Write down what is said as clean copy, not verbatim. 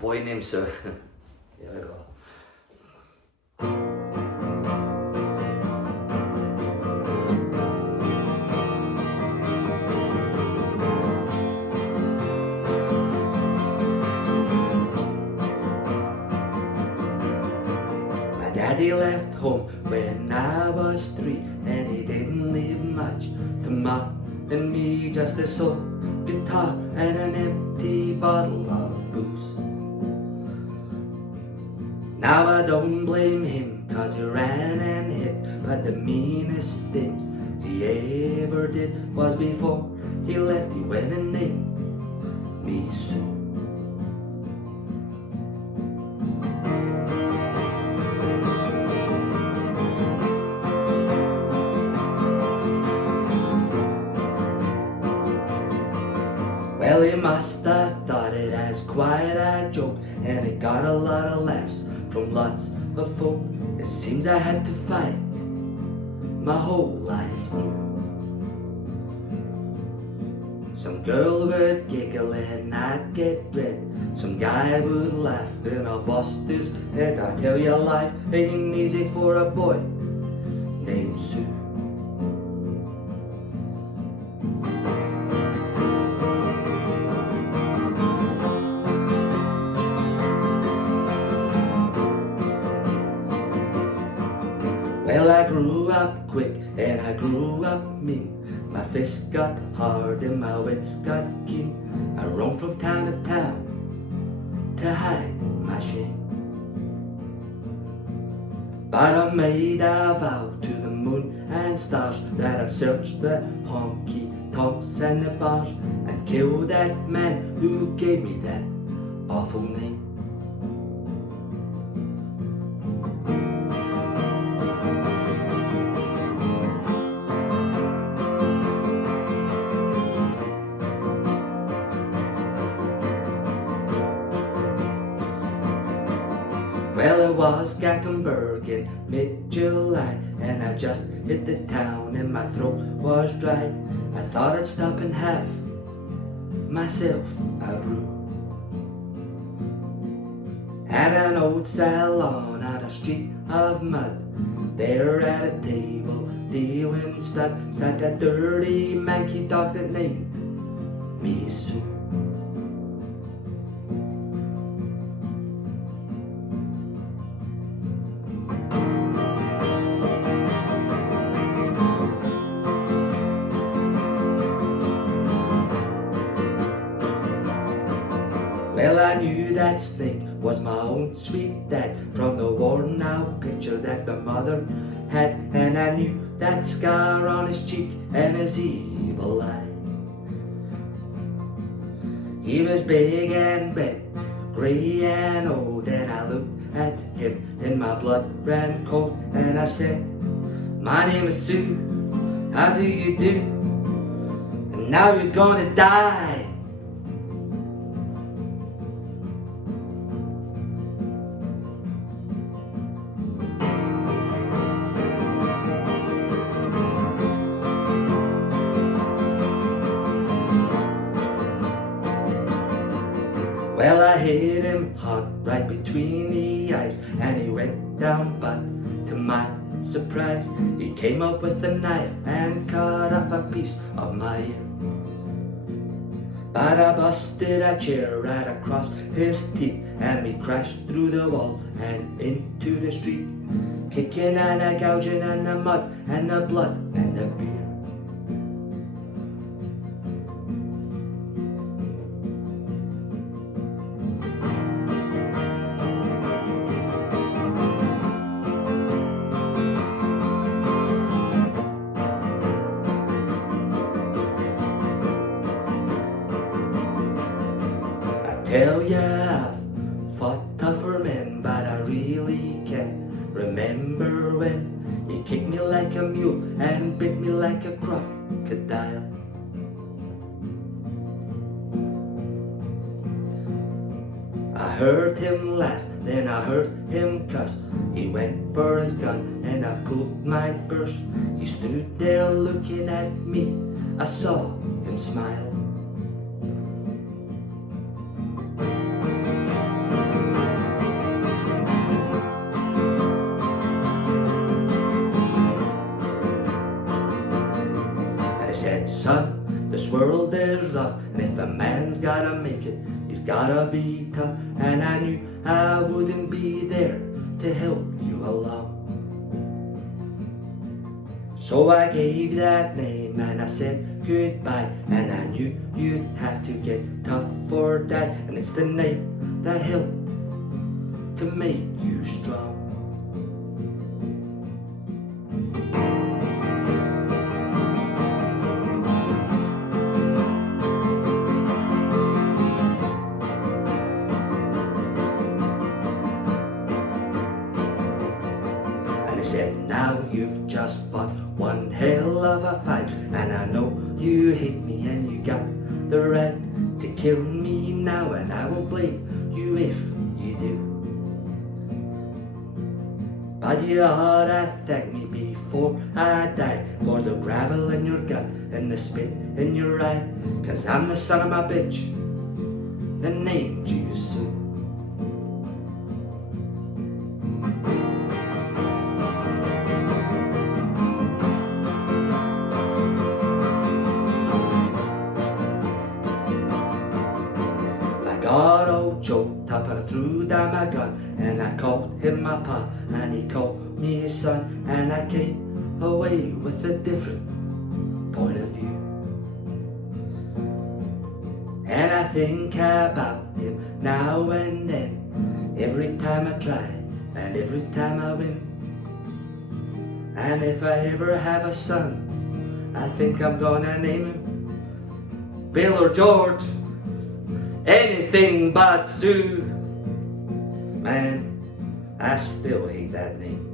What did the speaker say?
boy named Sue. Here we go. My daddy left home when I was 3, and he didn't leave much to Ma and me, just a soul guitar and an empty bottle of booze. Now I don't blame him, 'cause he ran and hid, but the meanest thing he ever did was before he left, he went and named me Sue. Well, he must have thought it as quite a joke, and it got a lot of laughs from lots of folk. It seems I had to fight my whole life through. Some girl would giggle and I'd get red. Some guy would laugh and I'll bust his head. I tell you, life ain't easy for a boy named Sue. Well, I grew up quick and I grew up mean. My fists got hard and my wits got keen. I roamed from town to town to hide my shame. But I made a vow to the moon and stars that I'd search the honky-tonks and the bars and kill that man who gave me that awful name. Well, it was Gatlinburg in mid-July, and I just hit the town and my throat was dry. I thought I'd stop and have myself a brew at an old salon on a street of mud. There at a table dealing stud sat that dirty manky dog that named me Sue. Well, I knew that Stink was my own sweet dad from the worn out picture that my mother had, and I knew that scar on his cheek and his evil eye. He was big and red, grey and old, and I looked at him and my blood ran cold, and I said, "My name is Sue, how do you do? And now you're gonna die." Well, I hit him hard right between the eyes, and he went down, but to my surprise, he came up with a knife and cut off a piece of my ear. But I busted a chair right across his teeth, and we crashed through the wall and into the street, kicking and a gouging and the mud and the blood and the beer. Tell ya, I've fought tougher men, but I really can't remember when he kicked me like a mule and bit me like a crocodile. I heard him laugh, then I heard him cuss. He went for his gun and I pulled mine first. He stood there looking at me, I saw him smile. make it. He's gotta be tough, and I knew I wouldn't be there to help you along. So I gave that name and I said goodbye, and I knew you'd have to get tough for that, and it's the name that helped to make you strong. He said, now you've just fought one hell of a fight, and I know you hate me and you got the right to kill me now, and I won't blame you if you do. But you ought to thank me before I die for the gravel in your gut and the spit in your eye, 'cause I'm the son of my bitch that named you Sue. Got old choked up and I threw down my gun, and I called him my pa and he called me his son, and I came away with a different point of view. And I think about him now and then, every time I try and every time I win. And if I ever have a son, I think I'm gonna name him Bill or George, anything but Sue. Man, I still hate that name.